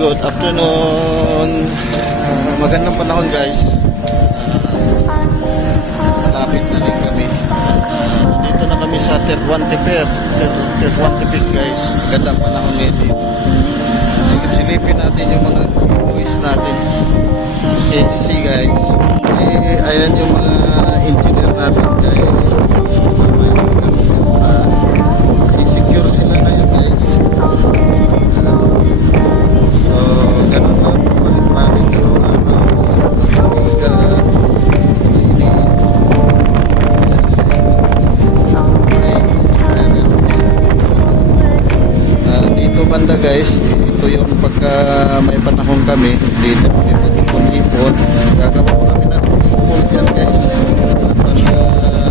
Good afternoon. Magandang panahon guys. Malapit na rin kami. Dito na kami sa Terbuan Teper. Terbuan Teper guys. Magandang panahon ngayon. Silipin natin yung mga views natin. Okay, see guys. Ayan yung mga engineer natin guys. Secure sila ngayon guys. So, ganun lang. Balik-balik yung dito banda guys, ito yung pagka may panahon kami dito kami mag-ipon-ipon, gagawa ko kami ng ipon dyan guys para